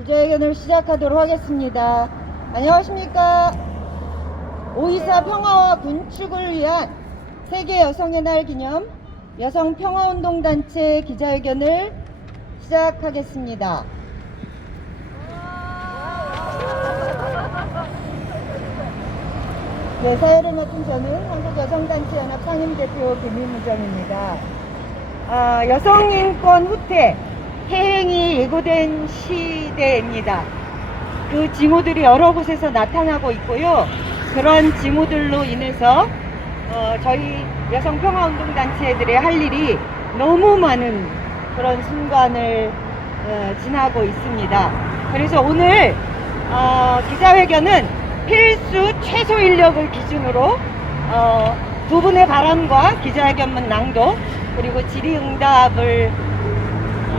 기자회견을 시작하도록 하겠습니다. 안녕하십니까. 5.24 평화와 군축을 위한 세계 여성의 날 기념 여성평화운동단체 기자회견을 시작하겠습니다. 네, 사회를 맡은 저는 한국여성단체연합 상임대표 김민무정입니다. 여성인권 후퇴 해행이 예고된 시대입니다. 그 징후들이 여러 곳에서 나타나고 있고요. 그런 징후들로 인해서 저희 여성평화운동단체들의 할 일이 너무 많은 그런 순간을 지나고 있습니다. 그래서 오늘 기자회견은 필수 최소 인력을 기준으로 두 분의 발언과 기자회견문 낭독 그리고 질의응답을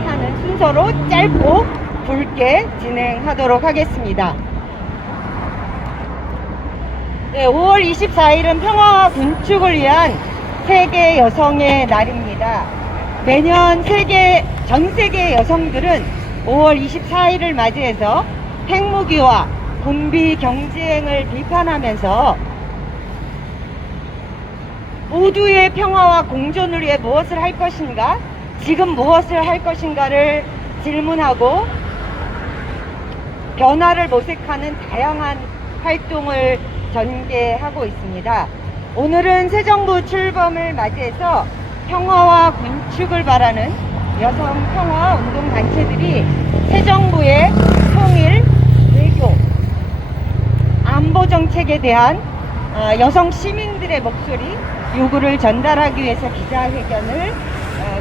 하는 순서로 짧고 굵게 진행하도록 하겠습니다. 네, 5월 24일은 평화와 군축을 위한 세계 여성의 날입니다. 매년 전 세계 여성들은 5월 24일을 맞이해서 핵무기와 군비 경쟁을 비판하면서 모두의 평화와 공존을 위해 무엇을 할 것인가, 지금 무엇을 할 것인가를 질문하고 변화를 모색하는 다양한 활동을 전개하고 있습니다. 오늘은 새 정부 출범을 맞이해서 평화와 군축을 바라는 여성 평화 운동 단체들이 새 정부의 통일, 외교, 안보 정책에 대한 여성 시민들의 목소리, 요구를 전달하기 위해서 기자회견을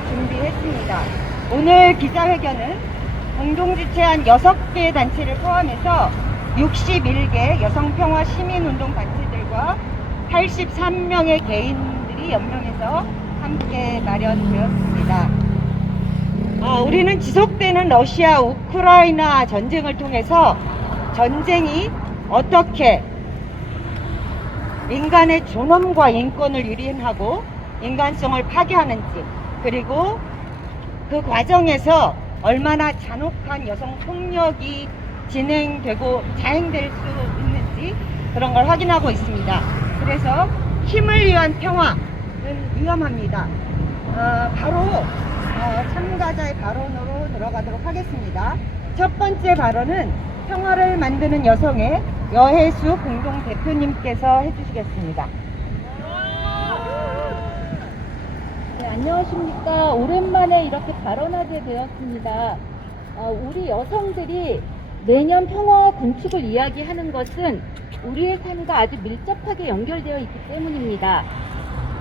준비했습니다. 오늘 기자회견은 공동주최한 6개 단체를 포함해서 61개 여성평화 시민운동 단체들과 83명의 개인들이 연명해서 함께 마련되었습니다. 우리는 지속되는 러시아 우크라이나 전쟁을 통해서 전쟁이 어떻게 인간의 존엄과 인권을 유린하고 인간성을 파괴하는지, 그리고 그 과정에서 얼마나 잔혹한 여성 폭력이 자행될 수 있는지 그런 걸 확인하고 있습니다. 그래서 힘을 위한 평화는 위험합니다. 바로 참가자의 발언으로 들어가도록 하겠습니다. 첫 번째 발언은 평화를 만드는 여성의 여혜수 공동대표님께서 해주시겠습니다. 네, 안녕하십니까. 오랜만에 이렇게 발언하게 되었습니다. 우리 여성들이 매년 평화와 군축을 이야기하는 것은 우리의 삶과 아주 밀접하게 연결되어 있기 때문입니다.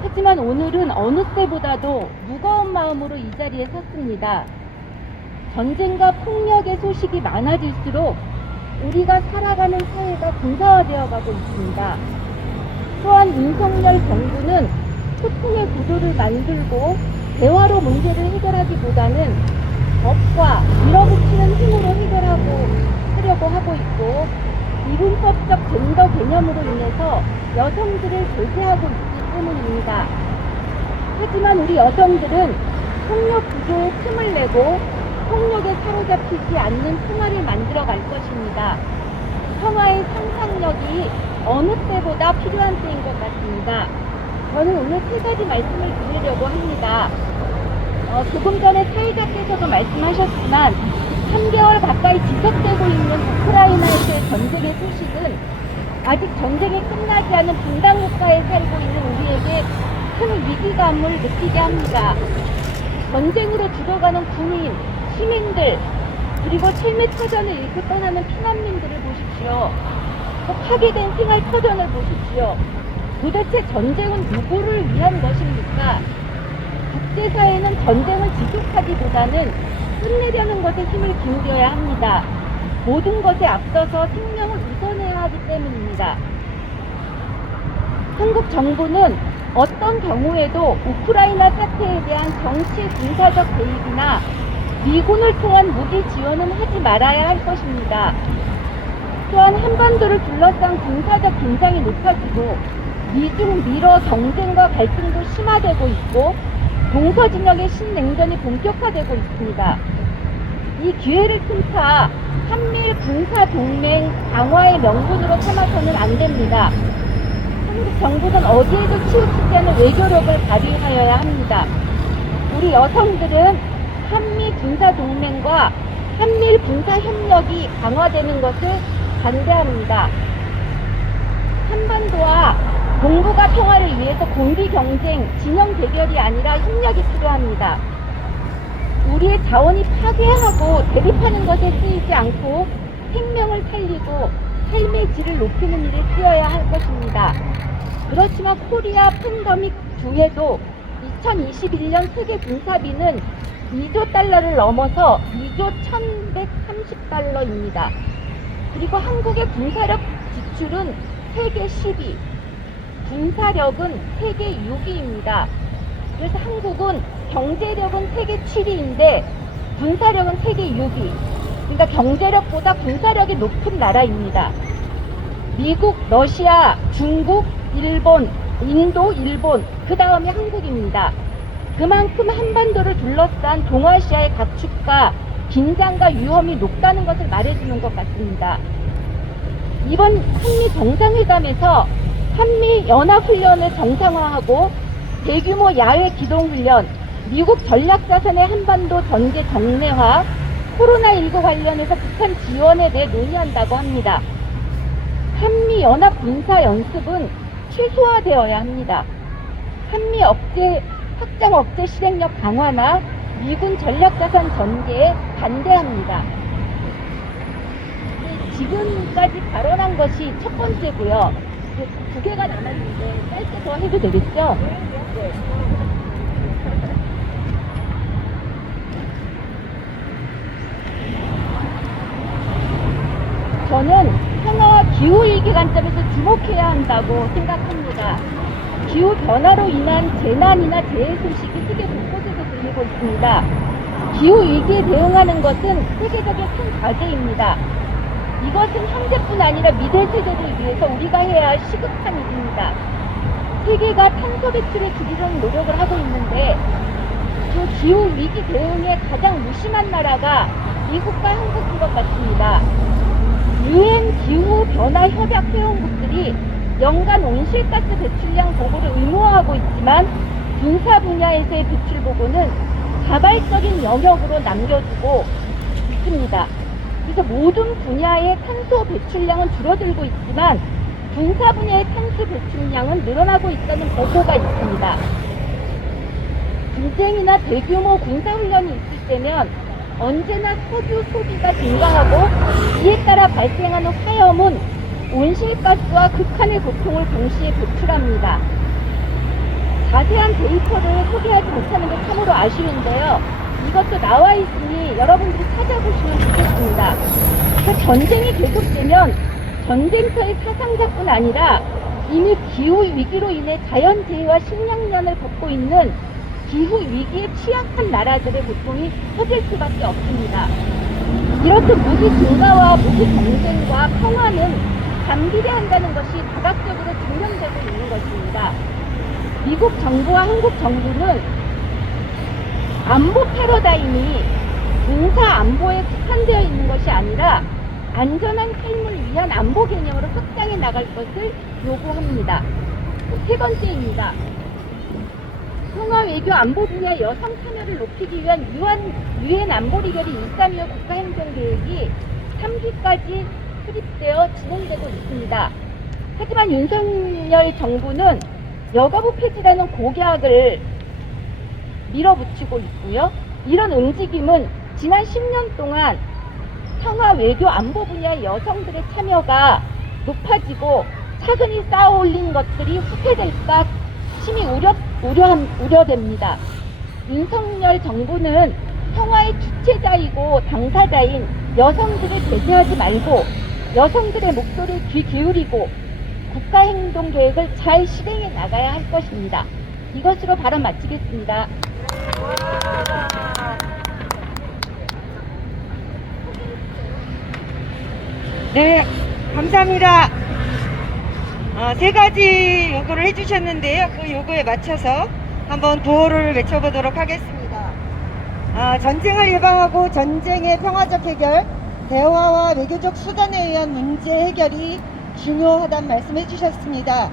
하지만 오늘은 어느 때보다도 무거운 마음으로 이 자리에 섰습니다. 전쟁과 폭력의 소식이 많아질수록 우리가 살아가는 사회가 군사화되어 가고 있습니다. 또한 윤석열 정부는 소통의 구도를 만들고 대화로 문제를 해결하기보다는 법과 밀어붙이는 힘으로 해결하려고 하고 있고, 이분법적 젠더 개념으로 인해서 여성들을 제재하고 있기 때문입니다. 하지만 우리 여성들은 폭력 구조에 틈을 내고 폭력에 사로잡히지 않는 평화를 만들어 갈 것입니다. 평화의 상상력이 어느 때보다 필요한 때인 것 같습니다. 저는 오늘 3가지 말씀을 드리려고 합니다. 조금 전에 사회자께서도 말씀하셨지만 3개월 가까이 지속되고 있는 우크라이나에서의 전쟁의 소식은 아직 전쟁이 끝나지 않은 분단 국가에 살고 있는 우리에게 큰 위기감을 느끼게 합니다. 전쟁으로 죽어가는 군인, 시민들, 그리고 칠매터전을 잃고 떠나는 피난민들을 보십시오. 또 파괴된 생활 터전을 보십시오. 도대체 전쟁은 누구를 위한 것입니까? 국제사회는 전쟁을 지속하기보다는 끝내려는 것에 힘을 기울여야 합니다. 모든 것에 앞서서 생명을 우선해야 하기 때문입니다. 한국 정부는 어떤 경우에도 우크라이나 사태에 대한 정치 군사적 개입이나 미군을 통한 무기 지원은 하지 말아야 할 것입니다. 또한 한반도를 둘러싼 군사적 긴장이 높아지고 미중 미러 경쟁과 갈등도 심화되고 있고 동서진영의 신냉전이 본격화되고 있습니다. 이 기회를 틈타 한미일 군사 동맹 강화의 명분으로 삼아서는 안 됩니다. 한국 정부는 어디에도 치우치지 않은 외교력을 발휘하여야 합니다. 우리 여성들은 한미 군사 동맹과 한미일 군사 협력이 강화되는 것을 반대합니다. 한반도와 동북아 평화를 위해서 공비 경쟁, 진영 대결이 아니라 협력이 필요합니다. 우리의 자원이 파괴하고 대립하는 것에 쓰이지 않고 생명을 살리고 삶의 질을 높이는 일에 쓰여야 할 것입니다. 그렇지만 코리아 팬데믹 중에도 2021년 세계 군사비는 2조 달러를 넘어서 2조 1130달러입니다. 그리고 한국의 군사력 지출은 세계 10위, 군사력은 세계 6위입니다. 그래서 한국은 경제력은 세계 7위인데 군사력은 세계 6위. 그러니까 경제력보다 군사력이 높은 나라입니다. 미국, 러시아, 중국, 일본, 인도, 일본, 그 다음에 한국입니다. 그만큼 한반도를 둘러싼 동아시아의 가축과 긴장과 위험이 높다는 것을 말해주는 것 같습니다. 이번 한미 정상회담에서 한미 연합훈련을 정상화하고 대규모 야외 기동훈련, 미국 전략자산의 한반도 전개 정례화, 코로나19 관련해서 북한 지원에 대해 논의한다고 합니다. 한미 연합 군사 연습은 최소화되어야 합니다. 한미 확장 억제 실행력 강화나 미군 전략자산 전개에 반대합니다. 지금까지 발언한 것이 첫 번째고요. 2개가 남았는데 짧게 더 해도 되겠죠? 네. 저는 평화와 기후위기 관점에서 주목해야 한다고 생각합니다. 기후변화로 인한 재난이나 재해 소식이 세계 곳곳에서 들리고 있습니다. 기후위기에 대응하는 것은 세계적인 큰 과제입니다. 이것은 현재뿐 아니라 미래 세대를 위해서 우리가 해야 할 시급한 일입니다. 세계가 탄소 배출을 줄이려는 노력을 하고 있는데 그 기후위기 대응에 가장 무심한 나라가 미국과 한국인 것 같습니다. 유엔 기후변화협약 회원국들이 연간 온실가스 배출량 보고를 의무화하고 있지만 군사 분야에서의 배출 보고는 자발적인 영역으로 남겨두고 있습니다. 그래서 모든 분야의 탄소 배출량은 줄어들고 있지만 군사 분야의 탄소 배출량은 늘어나고 있다는 보고가 있습니다. 분쟁이나 대규모 군사훈련이 있을 때면 언제나 석유 소비가 증가하고 이에 따라 발생하는 화염은 온실가스와 극한의 고통을 동시에 배출합니다. 자세한 데이터를 소개하지 못하는 게 참으로 아쉬운데요. 이것도 나와 있으니 여러분들이 찾아보시면 좋겠습니다. 전쟁이 계속되면 전쟁터의 사상자뿐 아니라 이미 기후위기로 인해 자연재해와 식량난을 겪고 있는 기후위기에 취약한 나라들의 고통이 커질 수밖에 없습니다. 이렇게 무기 증가와 무기 경쟁과 평화는 반비례한다는 것이 다각적으로 증명되고 있는 것입니다. 미국 정부와 한국 정부는 안보 패러다임이 군사 안보에 국한되어 있는 것이 아니라 안전한 삶을 위한 안보 개념으로 확장해 나갈 것을 요구합니다. 세 번째입니다. 평화 외교 안보 분야의 여성 참여를 높이기 위한 유엔 안보리결의 1325 국가행동계획이 3기까지 수립되어 진행되고 있습니다. 하지만 윤석열 정부는 여가부 폐지라는 공약을 밀어붙이고 있고요. 이런 움직임은 지난 10년 동안 평화 외교 안보 분야의 여성들의 참여가 높아지고 차근히 쌓아올린 것들이 후퇴될까 심히 우려됩니다. 윤석열 정부는 평화의 주체자이고 당사자인 여성들을 배제하지 말고 여성들의 목소리에 귀 기울이고 국가행동계획을 잘 실행해 나가야 할 것입니다. 이것으로 발언 마치겠습니다. 네, 감사합니다. 세 가지 요구를 해주셨는데요. 그 요구에 맞춰서 한번 구호를 외쳐보도록 하겠습니다. 전쟁을 예방하고 전쟁의 평화적 해결, 대화와 외교적 수단에 의한 문제 해결이 중요하다는 말씀해 주셨습니다.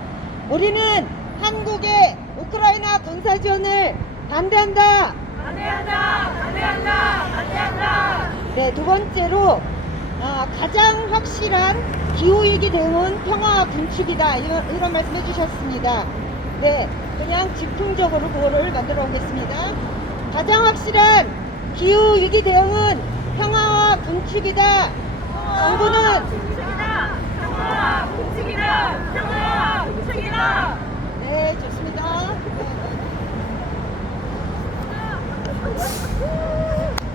우리는 한국의 우크라이나 군사 지원을 반대한다. 반대한다! 반대한다! 반대한다! 네, 두 번째로 가장 확실한 기후위기 대응은 평화와 군축이다. 이런 말씀해 주셨습니다. 네, 그냥 즉흥적으로 그거를 만들어 오겠습니다. 가장 확실한 기후위기 대응은 평화와 군축이다. 정부는 군축이다! 평화! 군축이다! 평화! 군축이다! 네, 좋습니다.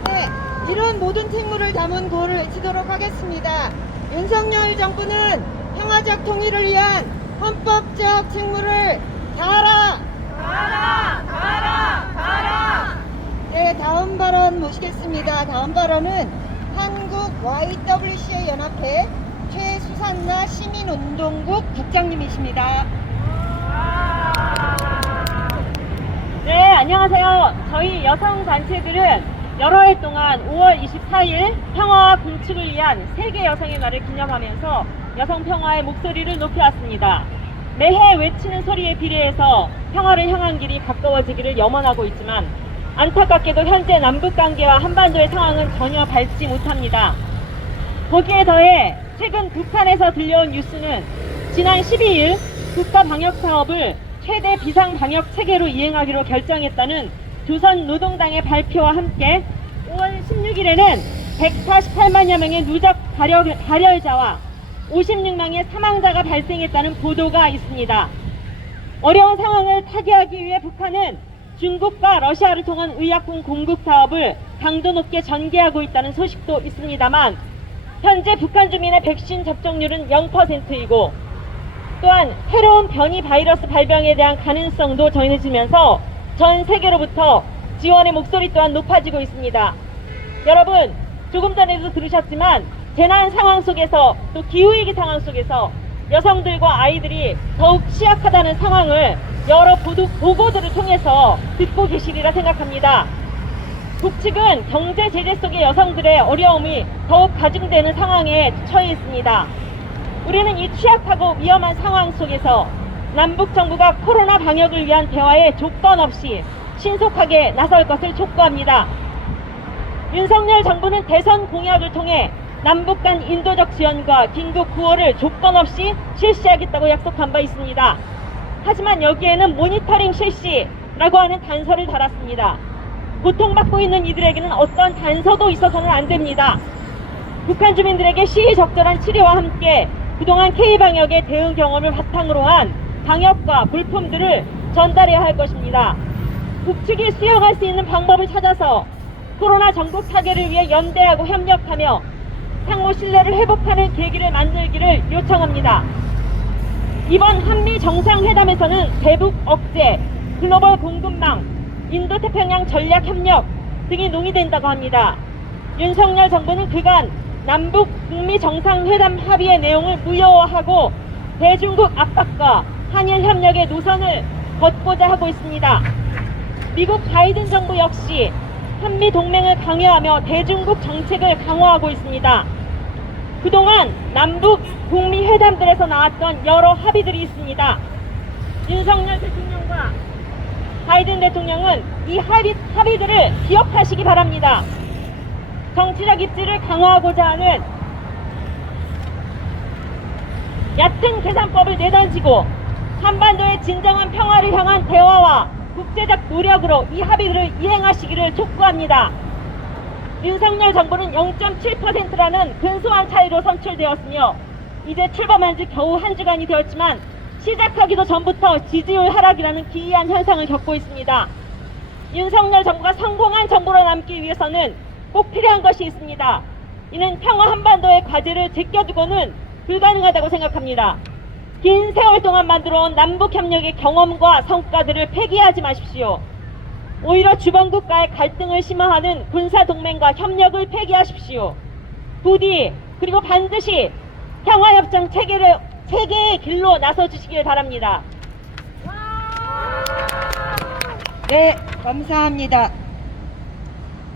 네, 이런 모든 책무를 담은 구호를 외치도록 하겠습니다. 윤석열 정부는 평화적 통일을 위한 헌법적 책무를 다하라. 가라! 가라! 가라! 네, 다음 발언 모시겠습니다. 다음 발언은 한국 YWCA 연합회 최수산나 시민운동국 국장님이십니다. 네, 안녕하세요. 저희 여성단체들은 여러 해 동안 5월 24일 평화와 군축을 위한 세계 여성의 날을 기념하면서 여성 평화의 목소리를 높여왔습니다. 매해 외치는 소리에 비례해서 평화를 향한 길이 가까워지기를 염원하고 있지만 안타깝게도 현재 남북관계와 한반도의 상황은 전혀 밝지 못합니다. 거기에 더해 최근 북한에서 들려온 뉴스는 지난 12일 국가 방역 사업을 최대 비상 방역 체계로 이행하기로 결정했다는 조선노동당의 발표와 함께 5월 16일에는 148만여 명의 누적 발열자와 56명의 사망자가 발생했다는 보도가 있습니다. 어려운 상황을 타개하기 위해 북한은 중국과 러시아를 통한 의약품 공급 사업을 강도 높게 전개하고 있다는 소식도 있습니다만 현재 북한 주민의 백신 접종률은 0%이고 또한 새로운 변이 바이러스 발병에 대한 가능성도 전해지면서 전 세계로부터 지원의 목소리 또한 높아지고 있습니다. 여러분, 조금 전에도 들으셨지만 재난 상황 속에서 또 기후위기 상황 속에서 여성들과 아이들이 더욱 취약하다는 상황을 여러 보고들을 통해서 듣고 계시리라 생각합니다. 북측은 경제 제재 속의 여성들의 어려움이 더욱 가중되는 상황에 처해 있습니다. 우리는 이 취약하고 위험한 상황 속에서 남북 정부가 코로나 방역을 위한 대화에 조건 없이 신속하게 나설 것을 촉구합니다. 윤석열 정부는 대선 공약을 통해 남북 간 인도적 지원과 긴급 구호를 조건 없이 실시하겠다고 약속한 바 있습니다. 하지만 여기에는 모니터링 실시라고 하는 단서를 달았습니다. 고통받고 있는 이들에게는 어떤 단서도 있어서는 안 됩니다. 북한 주민들에게 시의적절한 치료와 함께 그동안 K방역의 대응 경험을 바탕으로 한 방역과 물품들을 전달해야 할 것입니다. 북측이 수용할 수 있는 방법을 찾아서 코로나 전국 타개를 위해 연대하고 협력하며 상호 신뢰를 회복하는 계기를 만들기를 요청합니다. 이번 한미 정상회담에서는 대북 억제, 글로벌 공급망, 인도태평양 전략 협력 등이 논의된다고 합니다. 윤석열 정부는 그간 남북 북미 정상회담 합의의 내용을 무효화하고 대중국 압박과 한일 협력의 노선을 걷고자 하고 있습니다. 미국 바이든 정부 역시 한미 동맹을 강화하며 대중국 정책을 강화하고 있습니다. 그동안 남북 북미 회담들에서 나왔던 여러 합의들이 있습니다. 윤석열 대통령과 바이든 대통령은 이 합의들을 기억하시기 바랍니다. 정치적 입지를 강화하고자 하는 얕은 계산법을 내던지고 한반도의 진정한 평화를 향한 대화와 국제적 노력으로 이 합의를 이행하시기를 촉구합니다. 윤석열 정부는 0.7%라는 근소한 차이로 선출되었으며 이제 출범한 지 겨우 한 주간이 되었지만 시작하기도 전부터 지지율 하락이라는 기이한 현상을 겪고 있습니다. 윤석열 정부가 성공한 정부로 남기 위해서는 꼭 필요한 것이 있습니다. 이는 평화 한반도의 과제를 제껴두고는 불가능하다고 생각합니다. 긴 세월 동안 만들어온 남북협력의 경험과 성과들을 폐기하지 마십시오. 오히려 주변국과의 갈등을 심화하는 군사동맹과 협력을 폐기하십시오. 부디 그리고 반드시 평화협정 체계의 길로 나서주시길 바랍니다. 네, 감사합니다.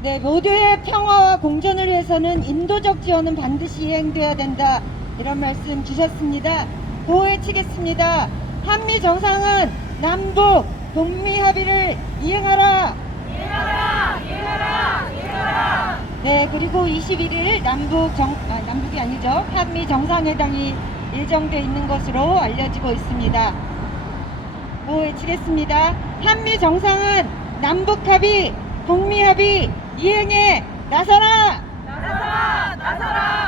네, 모두의 평화와 공존을 위해서는 인도적 지원은 반드시 이행돼야 된다. 이런 말씀 주셨습니다. 보호해치겠습니다. 한미 정상은 남북 동미 합의를 이행하라. 이행하라. 네, 그리고 21일 남북이 아니죠. 한미 정상회담이 예정돼 있는 것으로 알려지고 있습니다. 보호해치겠습니다. 한미 정상은 남북 합의, 동미 합의 이행에 나서라.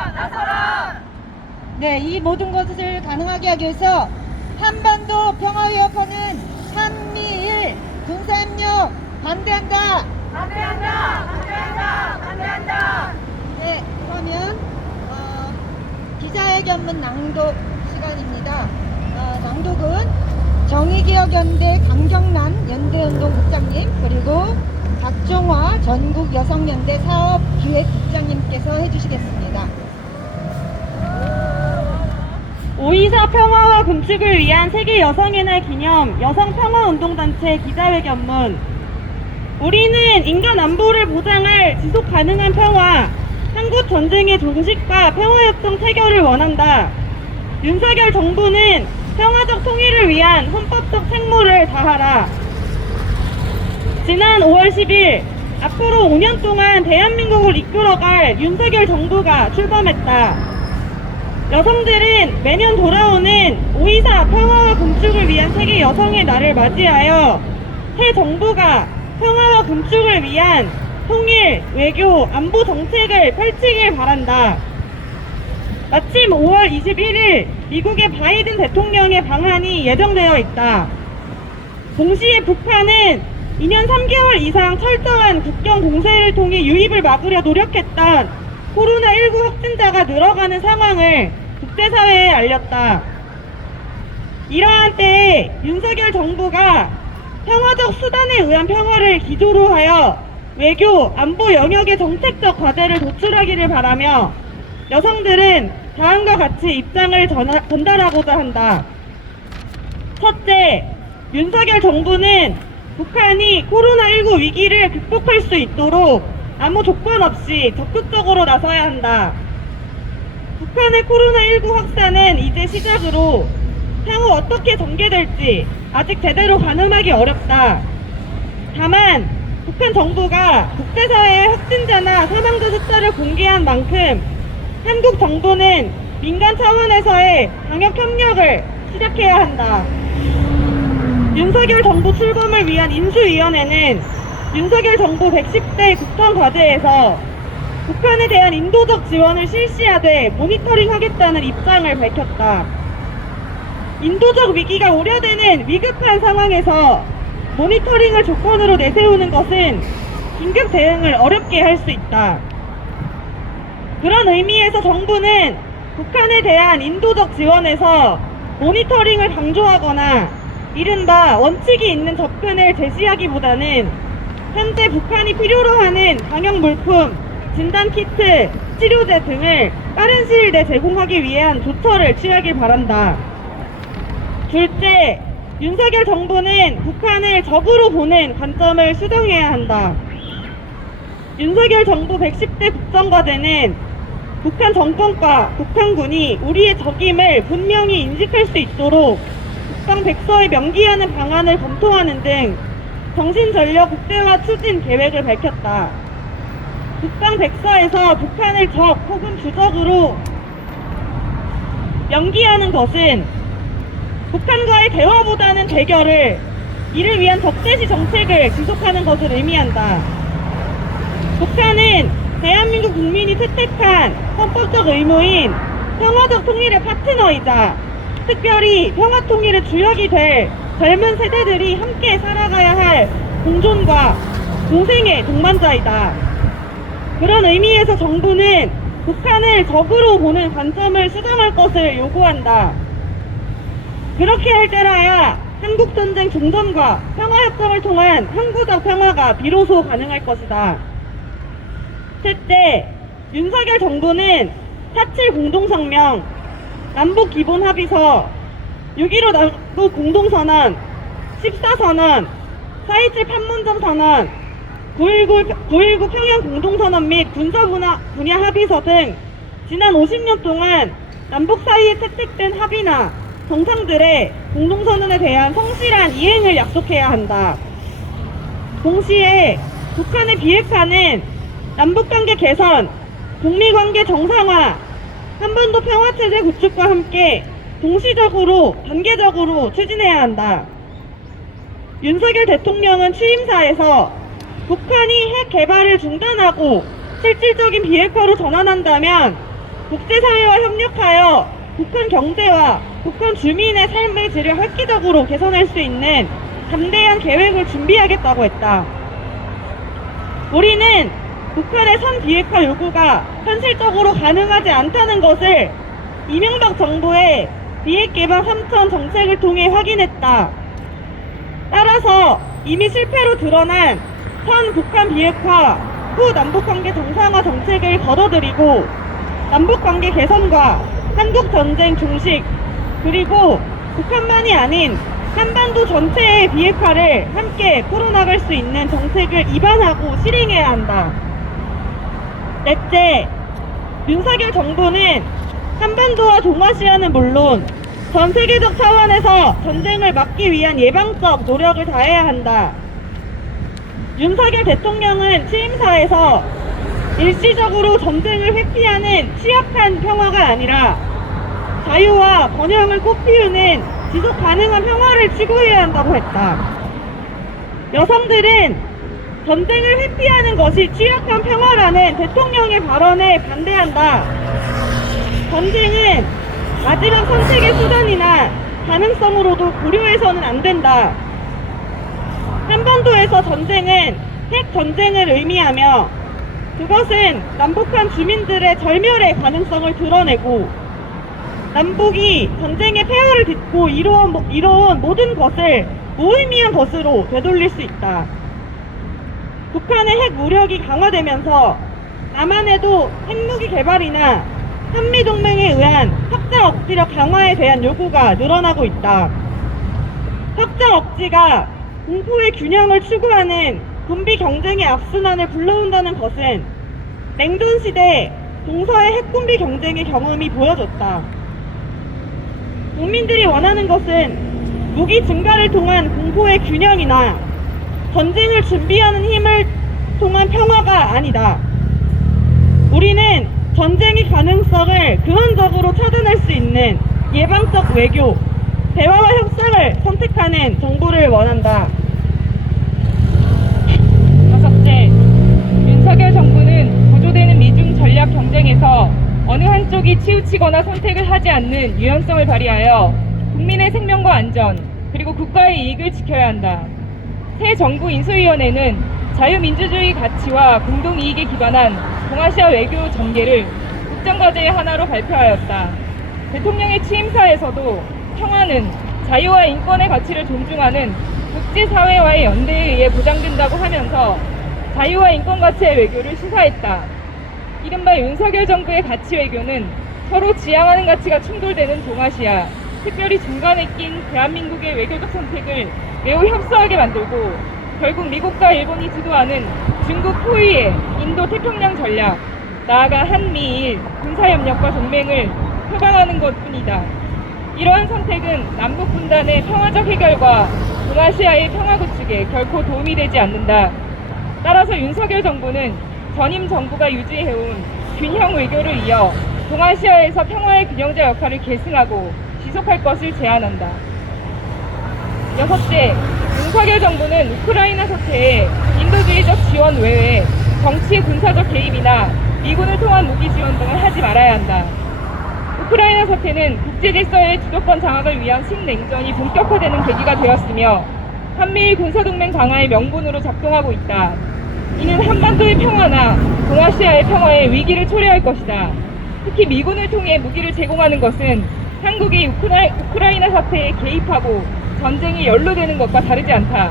나서라. 네, 이 모든 것을 가능하게 하기 위해서 한반도 평화위협하는 한미일 군사협력 반대한다. 반대한다. 네, 그러면 기자회견문 낭독 시간입니다. 낭독은 정의기억연대 강경란 연대운동국장님 그리고 박종화 전국여성연대 사업기획국장님께서 해주시겠습니다. 5.24 평화와 군축을 위한 세계 여성의 날 기념 여성평화운동단체 기자회견문. 우리는 인간 안보를 보장할 지속 가능한 평화, 한국 전쟁의 종식과 평화협정 체결을 원한다. 윤석열 정부는 평화적 통일을 위한 헌법적 책무를 다하라. 지난 5월 10일 앞으로 5년 동안 대한민국을 이끌어갈 윤석열 정부가 출범했다. 여성들은 매년 돌아오는 5.24 평화와 군축을 위한 세계 여성의 날을 맞이하여 새 정부가 평화와 군축을 위한 통일, 외교, 안보 정책을 펼치길 바란다. 마침 5월 21일 미국의 바이든 대통령의 방한이 예정되어 있다. 동시에 북한은 2년 3개월 이상 철저한 국경 공세를 통해 유입을 막으려 노력했던 코로나19 확진자가 늘어가는 상황을 국제사회에 알렸다. 이러한 때에 윤석열 정부가 평화적 수단에 의한 평화를 기조로 하여 외교, 안보 영역의 정책적 과제를 도출하기를 바라며 여성들은 다음과 같이 입장을 전달하고자 한다. 첫째, 윤석열 정부는 북한이 코로나19 위기를 극복할 수 있도록 아무 조건 없이 적극적으로 나서야 한다. 북한의 코로나19 확산은 이제 시작으로 향후 어떻게 전개될지 아직 제대로 가늠하기 어렵다. 다만 북한 정부가 국제사회에 확진자나 사망자 숫자를 공개한 만큼 한국 정부는 민간 차원에서의 방역 협력을 시작해야 한다. 윤석열 정부 출범을 위한 인수위원회는 윤석열 정부 110대 국정 과제에서 북한에 대한 인도적 지원을 실시하되 모니터링하겠다는 입장을 밝혔다. 인도적 위기가 우려되는 위급한 상황에서 모니터링을 조건으로 내세우는 것은 긴급 대응을 어렵게 할 수 있다. 그런 의미에서 정부는 북한에 대한 인도적 지원에서 모니터링을 강조하거나 이른바 원칙이 있는 접근을 제시하기보다는 현재 북한이 필요로 하는 방역 물품, 진단키트, 치료제 등을 빠른 시일 내에 제공하기 위한 조처를 취하길 바란다. 둘째, 윤석열 정부는 북한을 적으로 보는 관점을 수정해야 한다. 윤석열 정부 110대 국정과제는 북한 정권과 북한군이 우리의 적임을 분명히 인식할 수 있도록 북방 백서에 명기하는 방안을 검토하는 등 정신전력 국대화 추진 계획을 밝혔다. 북방 백서에서 북한을 적 혹은 주적으로 명기하는 것은 북한과의 대화보다는 대결을, 이를 위한 적대시 정책을 지속하는 것을 의미한다. 북한은 대한민국 국민이 채택한 헌법적 의무인 평화적 통일의 파트너이자 특별히 평화 통일의 주역이 될 젊은 세대들이 함께 살아가야 할 공존과 공생의 동반자이다. 그런 의미에서 정부는 북한을 적으로 보는 관점을 수정할 것을 요구한다. 그렇게 할 때라야 한국전쟁 종전과 평화협정을 통한 항구적 평화가 비로소 가능할 것이다. 셋째, 윤석열 정부는 4.7 공동성명, 남북기본합의서, 6.15 남북공동선언, 14선언, 4.27 판문점 선언, 9.19 평양 공동선언 및 군사분야 합의서 등 지난 50년 동안 남북 사이에 채택된 합의나 정상들의 공동선언에 대한 성실한 이행을 약속해야 한다. 동시에 북한의 비핵화는 남북관계 개선, 북미관계 정상화, 한반도 평화체제 구축과 함께 동시적으로 단계적으로 추진해야 한다. 윤석열 대통령은 취임사에서 북한이 핵 개발을 중단하고 실질적인 비핵화로 전환한다면 국제사회와 협력하여 북한 경제와 북한 주민의 삶의 질을 획기적으로 개선할 수 있는 담대한 계획을 준비하겠다고 했다. 우리는 북한의 선 비핵화 요구가 현실적으로 가능하지 않다는 것을 이명박 정부의 비핵 개방 3천 정책을 통해 확인했다. 따라서 이미 실패로 드러난 선 북한 비핵화 후 남북관계 정상화 정책을 거둬들이고 남북관계 개선과 한국전쟁 종식 그리고 북한만이 아닌 한반도 전체의 비핵화를 함께 풀어나갈 수 있는 정책을 입안하고 실행해야 한다. 넷째, 윤석열 정부는 한반도와 동아시아는 물론 전 세계적 차원에서 전쟁을 막기 위한 예방적 노력을 다해야 한다. 윤석열 대통령은 취임사에서 일시적으로 전쟁을 회피하는 취약한 평화가 아니라 자유와 번영을 꽃피우는 지속 가능한 평화를 추구해야 한다고 했다. 여성들은 전쟁을 회피하는 것이 취약한 평화라는 대통령의 발언에 반대한다. 전쟁은 마지막 선택의 수단이나 가능성으로도 고려해서는 안 된다. 한반도에서 전쟁은 핵 전쟁을 의미하며 그것은 남북한 주민들의 절멸의 가능성을 드러내고 남북이 전쟁의 폐허를 딛고 이뤄온 모든 것을 무의미한 것으로 되돌릴 수 있다. 북한의 핵 무력이 강화되면서 남한에도 핵무기 개발이나 한미동맹에 의한 확장 억지력 강화에 대한 요구가 늘어나고 있다. 확장 억지가 공포의 균형을 추구하는 군비 경쟁의 악순환을 불러온다는 것은 냉전시대 동서의 핵군비 경쟁의 경험이 보여줬다. 국민들이 원하는 것은 무기 증가를 통한 공포의 균형이나 전쟁을 준비하는 힘을 통한 평화가 아니다. 우리는 전쟁의 가능성을 근원적으로 차단할 수 있는 예방적 외교, 대화와 협상을 선택하는 정부를 원한다. 다섯째, 윤석열 정부는 고조되는 미중 전략 경쟁에서 어느 한쪽이 치우치거나 선택을 하지 않는 유연성을 발휘하여 국민의 생명과 안전, 그리고 국가의 이익을 지켜야 한다. 새 정부 인수위원회는 자유민주주의 가치와 공동이익에 기반한 동아시아 외교 전개를 국정과제의 하나로 발표하였다. 대통령의 취임사에서도 평화는 자유와 인권의 가치를 존중하는 국제사회와의 연대에 의해 보장된다고 하면서 자유와 인권 가치의 외교를 시사했다. 이른바 윤석열 정부의 가치 외교는 서로 지향하는 가치가 충돌되는 동아시아, 특별히 중간에 낀 대한민국의 외교적 선택을 매우 협소하게 만들고 결국 미국과 일본이 주도하는 중국 포위의 인도 태평양 전략, 나아가 한미일 군사협력과 동맹을 표방하는 것뿐이다. 이러한 선택은 남북 분단의 평화적 해결과 동아시아의 평화 구축에 결코 도움이 되지 않는다. 따라서 윤석열 정부는 전임 정부가 유지해온 균형 외교를 이어 동아시아에서 평화의 균형자 역할을 계승하고 지속할 것을 제안한다. 여섯째, 윤석열 정부는 우크라이나 사태에 인도주의적 지원 외에 정치 군사적 개입이나 미군을 통한 무기 지원 등을 하지 말아야 한다. 우크라이나 사태는 국제 질서의 주도권 장악을 위한 신냉전이 본격화되는 계기가 되었으며 한미일 군사동맹 강화의 명분으로 작동하고 있다. 이는 한반도의 평화나 동아시아의 평화에 위기를 초래할 것이다. 특히 미군을 통해 무기를 제공하는 것은 한국이 우크라이나 사태에 개입하고 전쟁이 연루되는 것과 다르지 않다.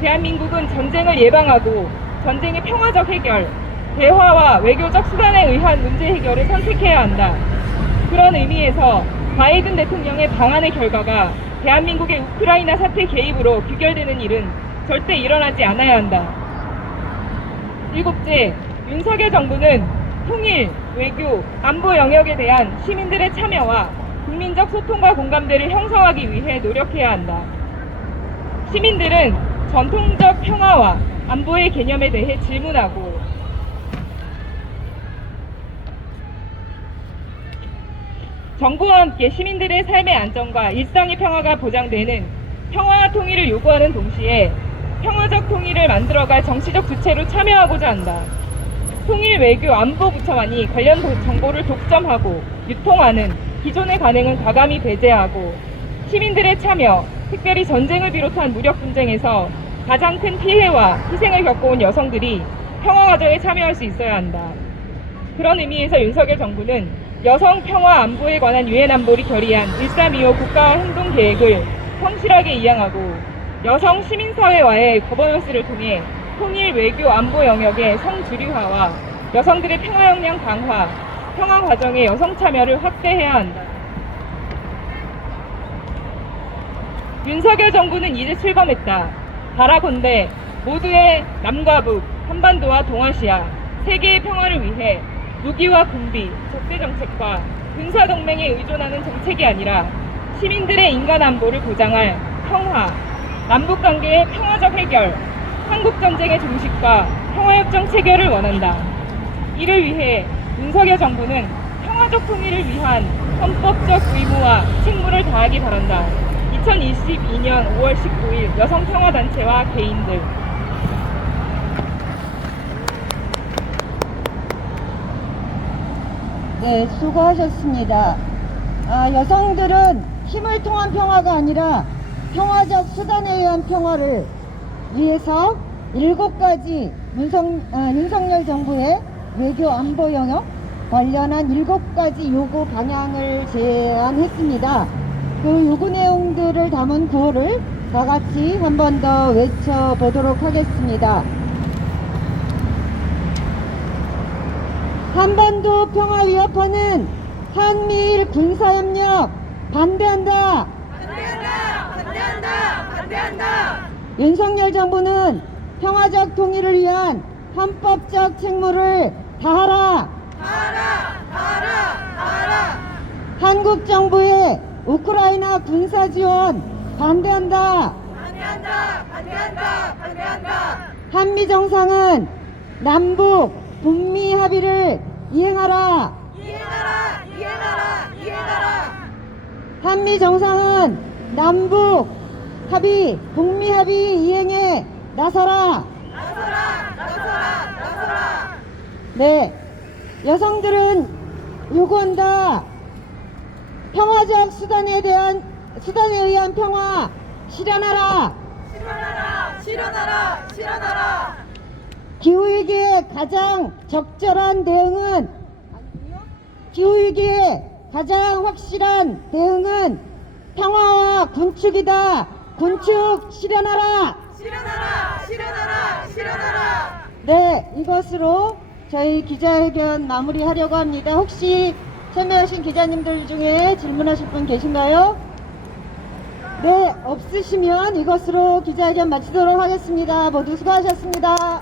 대한민국은 전쟁을 예방하고 전쟁의 평화적 해결, 대화와 외교적 수단에 의한 문제 해결을 선택해야 한다. 그런 의미에서 바이든 대통령의 방안의 결과가 대한민국의 우크라이나 사태 개입으로 귀결되는 일은 절대 일어나지 않아야 한다. 일곱째, 윤석열 정부는 통일, 외교, 안보 영역에 대한 시민들의 참여와 국민적 소통과 공감대를 형성하기 위해 노력해야 한다. 시민들은 전통적 평화와 안보의 개념에 대해 질문하고 정부와 함께 시민들의 삶의 안정과 일상의 평화가 보장되는 평화와 통일을 요구하는 동시에 평화적 통일을 만들어갈 정치적 주체로 참여하고자 한다. 통일 외교 안보부처만이 관련 정보를 독점하고 유통하는 기존의 관행은 과감히 배제하고 시민들의 참여, 특별히 전쟁을 비롯한 무력 분쟁에서 가장 큰 피해와 희생을 겪어온 여성들이 평화 과정에 참여할 수 있어야 한다. 그런 의미에서 윤석열 정부는 여성 평화 안보에 관한 유엔 안보리 결의안 1325 국가 행동 계획을 성실하게 이행하고 여성 시민사회와의 거버넌스를 통해 통일 외교 안보 영역의 성주류화와 여성들의 평화 역량 강화, 평화 과정의 여성 참여를 확대해야 한다. 윤석열 정부는 이제 출범했다. 바라건대 모두의 남과 북, 한반도와 동아시아, 세계의 평화를 위해 무기와 군비, 적대정책과 군사동맹에 의존하는 정책이 아니라 시민들의 인간 안보를 보장할 평화, 남북관계의 평화적 해결, 한국전쟁의 종식과 평화협정 체결을 원한다. 이를 위해 윤석열 정부는 평화적 통일을 위한 헌법적 의무와 책무를 다하기 바란다. 2022년 5월 19일 여성평화단체와 개인들. 네, 수고하셨습니다. 여성들은 힘을 통한 평화가 아니라 평화적 수단에 의한 평화를 위해서 7가지 윤석열 정부의 외교 안보 영역 관련한 7가지 요구 방향을 제안했습니다. 그 요구 내용들을 담은 구호를 다 같이 한 번 더 외쳐보도록 하겠습니다. 한반도 평화 위협하는 한미일 군사협력 반대한다. 반대한다. 반대한다. 반대한다. 윤석열 정부는 평화적 통일을 위한 헌법적 책무를 다하라. 다하라. 다하라. 다하라. 한국 정부의 우크라이나 군사 지원 반대한다. 반대한다. 반대한다. 반대한다. 한미 정상은 남북 북미 합의를 이행하라. 이행하라. 이행하라. 이행하라. 한미 정상은 남북 합의, 북미 합의 이행에 나서라. 나서라. 나서라. 나서라. 네, 여성들은 요구한다. 평화적 수단에 의한 평화 실현하라. 실현하라. 실현하라. 실현하라. 기후위기에 가장 적절한 대응은 기후위기에 가장 확실한 대응은 평화와 군축이다. 군축 실현하라. 실현하라. 실현하라. 실현하라. 네, 이것으로 저희 기자회견 마무리하려고 합니다. 혹시 참여하신 기자님들 중에 질문하실 분 계신가요? 네, 없으시면 이것으로 기자회견 마치도록 하겠습니다. 모두 수고하셨습니다.